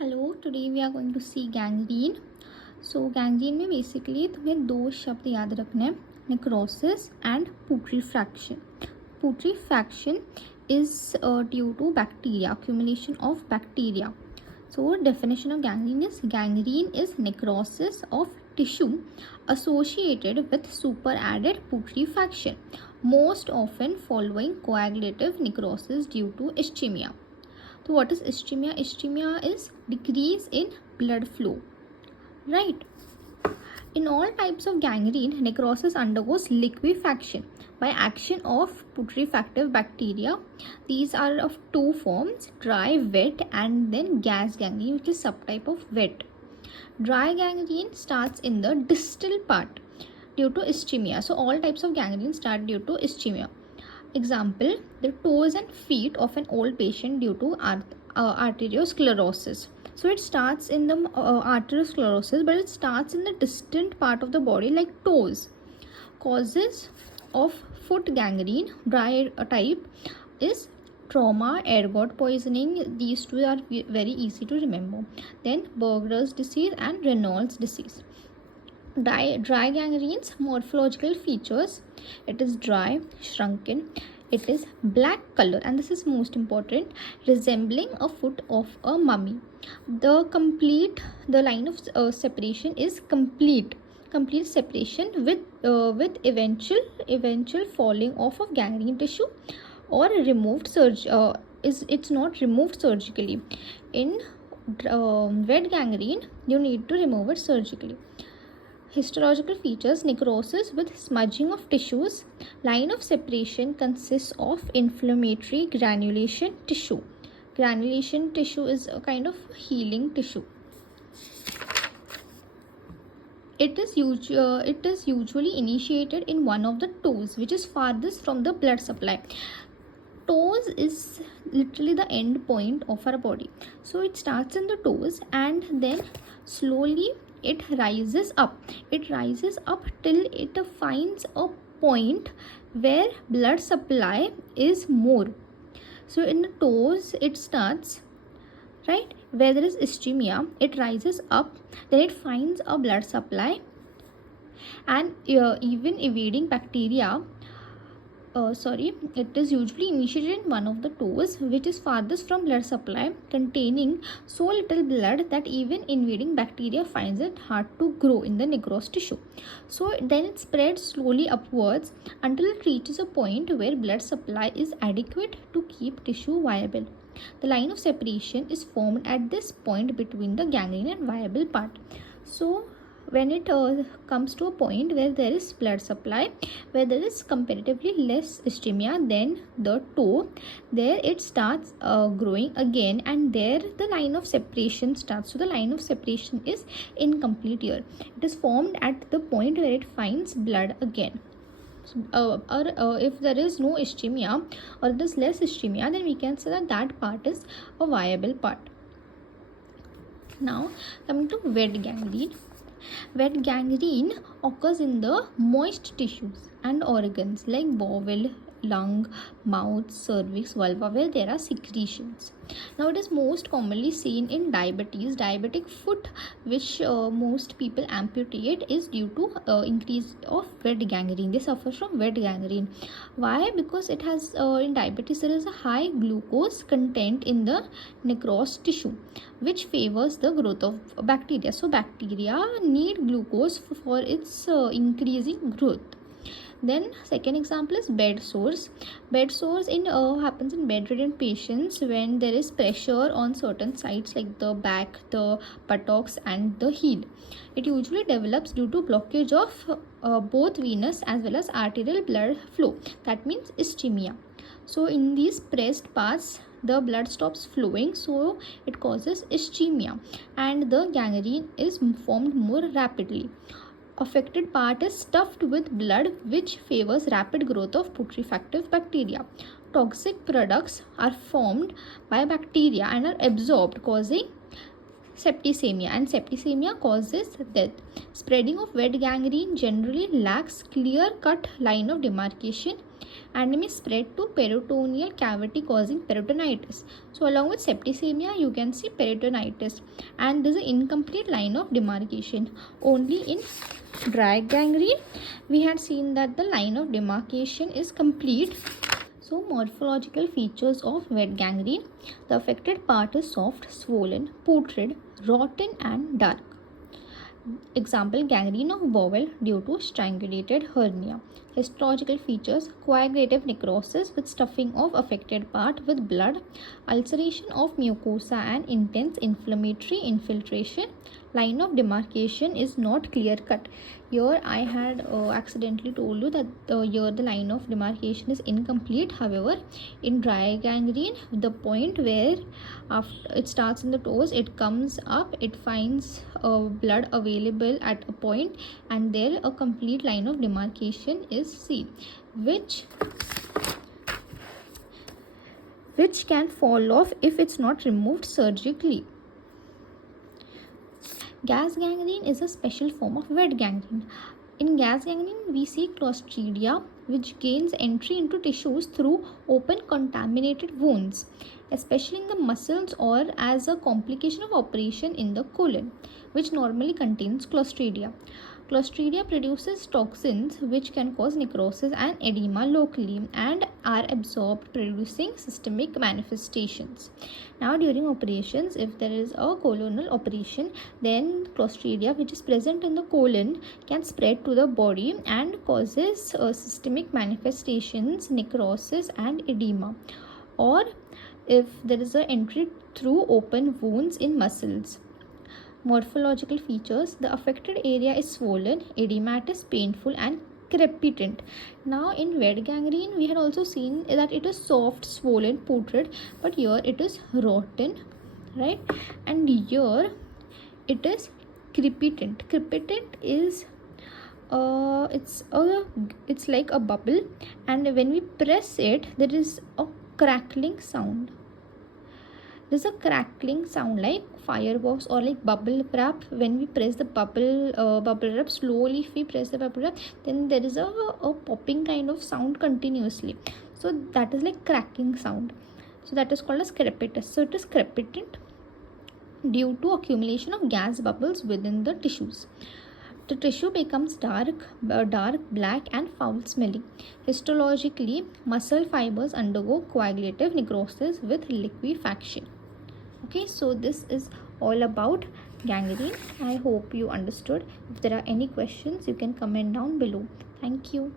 Hello today we are going to see gangrene. So gangrene में basically तुम्हें दो शब्द याद रखने हैं, necrosis and putrefaction. Putrefaction is due to bacteria, accumulation of bacteria. So definition of gangrene is necrosis of tissue associated with superadded putrefaction, most often following coagulative necrosis due to ischemia. So what is ischemia? Ischemia is decrease in blood flow, right? In all types of gangrene, necrosis undergoes liquefaction by action of putrefactive bacteria. These are of two forms, dry, wet, and then gas gangrene, which is subtype of wet. Dry gangrene starts in the distal part due to ischemia. So all types of gangrene start due to ischemia. Example, the toes and feet of an old patient due to arteriosclerosis. So it starts in the arteriosclerosis, but it starts in the distant part of the body like toes. Causes of foot gangrene, dry type, is trauma, ergot poisoning. These two are very easy to remember. Then Berger's disease and Reynolds disease. Dry gangrene's morphological features: it is dry, shrunken, it is black color, and this is most important, resembling a foot of a mummy. The line of separation is complete separation with eventual falling off of gangrene tissue or removed it's not removed surgically. In wet gangrene, you need to remove it surgically. Histological features: necrosis with smudging of tissues. Line of separation consists of inflammatory granulation tissue. Granulation tissue is a kind of healing tissue. It is usually initiated in one of the toes, which is farthest from the blood supply. Toes is literally the end point of our body. So it starts in the toes and then slowly it rises up till it finds a point where blood supply is more. So in the toes it starts, right, where there is ischemia. It rises up, then it finds a blood supply, and even evading bacteria. It is usually initiated in one of the toes, which is farthest from blood supply, containing so little blood that even invading bacteria finds it hard to grow in the necrosed tissue. So then it spreads slowly upwards until it reaches a point where blood supply is adequate to keep tissue viable. The line of separation is formed at this point between the gangrene and viable part. So when it comes to a point where there is blood supply, where there is comparatively less ischemia than the toe, there it starts growing again, and there the line of separation starts. So the line of separation is incomplete here. It is formed at the point where it finds blood again. If there is no ischemia or it is less ischemia, then we can say that part is a viable part. Now coming to wet gangrene. Wet gangrene occurs in the moist tissues and organs like bowel, lung, mouth, cervix, vulva, where there are secretions. Now it is most commonly seen in diabetic foot, which most people amputate, is due to increase of wet gangrene. They suffer from wet gangrene. Why? Because it has in diabetes there is a high glucose content in the necrosed tissue, which favors the growth of bacteria. So bacteria need glucose for its increasing growth. Then second example is bed sores. Bed sores happens in bedridden patients when there is pressure on certain sites like the back, the buttocks, and the heel. It usually develops due to blockage of both venous as well as arterial blood flow. That means ischemia. So in these pressed parts, the blood stops flowing, so it causes ischemia, and the gangrene is formed more rapidly. Affected part is stuffed with blood, which favors rapid growth of putrefactive bacteria. Toxic products are formed by bacteria and are absorbed, causing septicemia, and septicemia causes death. Spreading of wet gangrene generally lacks clear-cut line of demarcation and may spread to peritoneal cavity causing peritonitis. So along with septicemia, you can see peritonitis, and there is an incomplete line of demarcation. Only in dry gangrene we had seen that the line of demarcation is complete. So morphological features of wet gangrene: the affected part is soft, swollen, putrid, rotten and dark. Example, gangrene of bowel due to strangulated hernia. Histological features: coagulative necrosis with stuffing of affected part with blood, ulceration of mucosa and intense inflammatory infiltration. Line of demarcation is not clear cut. Here I had accidentally told you that here the line of demarcation is incomplete. However, in dry gangrene, the point where after it starts in the toes, it comes up, it finds blood available at a point, and there a complete line of demarcation is seen, which can fall off if it's not removed surgically. Gas gangrene is a special form of wet gangrene. In gas gangrene, we see Clostridia, which gains entry into tissues through open contaminated wounds, especially in the muscles or as a complication of operation in the colon, which normally contains Clostridia. Clostridia produces toxins which can cause necrosis and edema locally and are absorbed, producing systemic manifestations. Now during operations, if there is a colonal operation, then Clostridia which is present in the colon can spread to the body and causes systemic manifestations, necrosis and edema. Or if there is an entry through open wounds in muscles. Morphological features: the affected area is swollen, edematous, painful and crepitant. Now in wet gangrene, we had also seen that it is soft, swollen, putrid, but here it is rotten, right? And here it is crepitant. Crepitant is it's like a bubble, and when we press it, there is a crackling sound. There's a crackling sound like fireworks or like bubble wrap. When we press the bubble wrap slowly, if we press the bubble wrap, then there is a popping kind of sound continuously. So that is like cracking sound. So that is called as crepitus. So it is crepitant due to accumulation of gas bubbles within the tissues. The tissue becomes dark, black and foul smelling. Histologically, muscle fibers undergo coagulative necrosis with liquefaction. Okay, so this is all about gangrene. I hope you understood. If there are any questions, you can comment down below. Thank you.